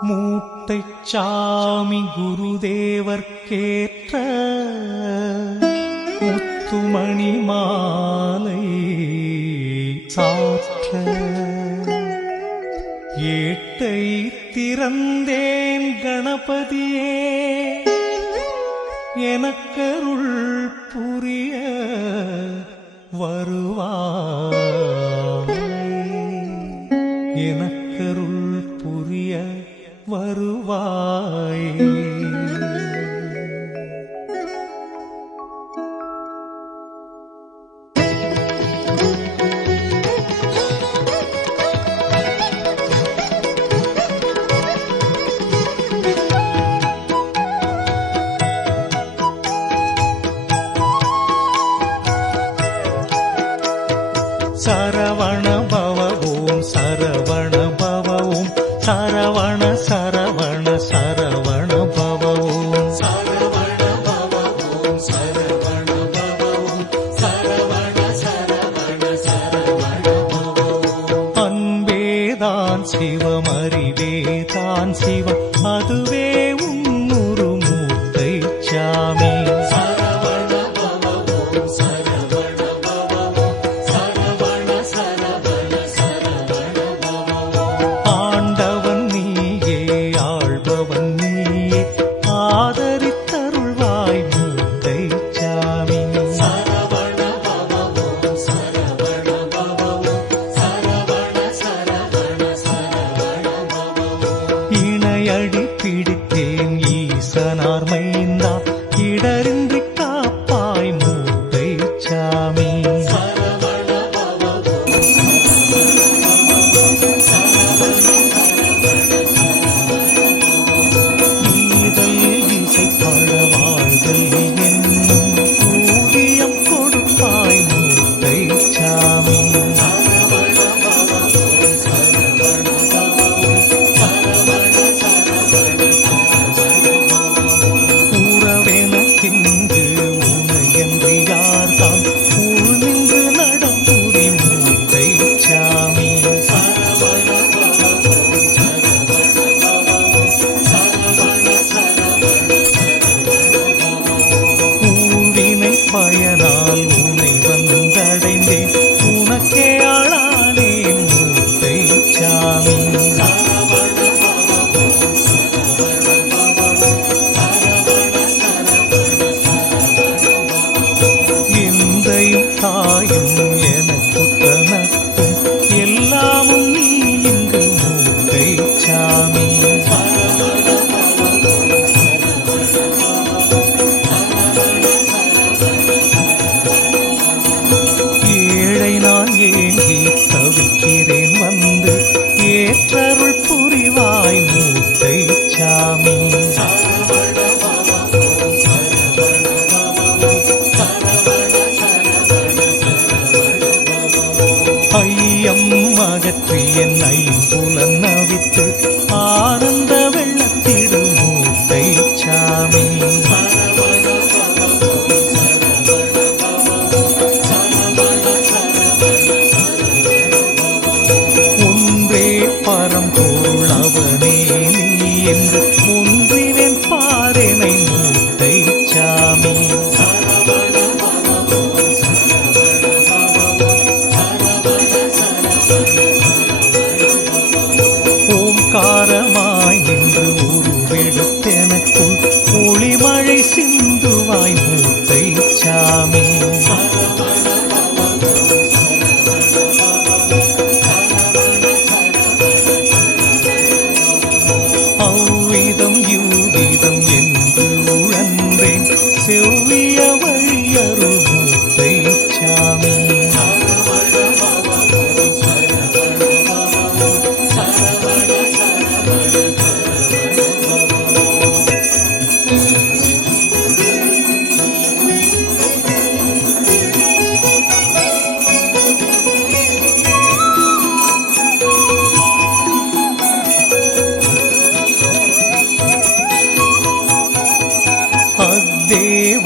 மூட்டை சாமி குருதேவர்க்கேற்ற முத்துமணி மாலை சாற்ற. ஏட்டை திறந்தேன் கணபதியே எனக்கருள் புரிய வருவார். எனக்கருள் புரிய வருவாய் சரவண गच्छामि தாயும்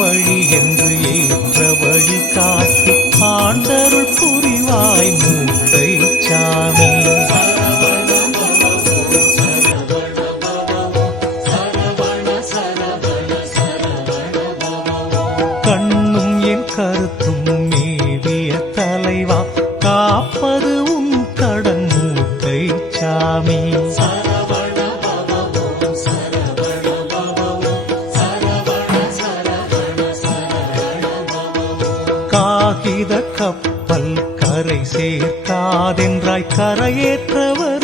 வழி கப்பல் கரை சேர்க்காதென்றாய் கரையேற்றவர்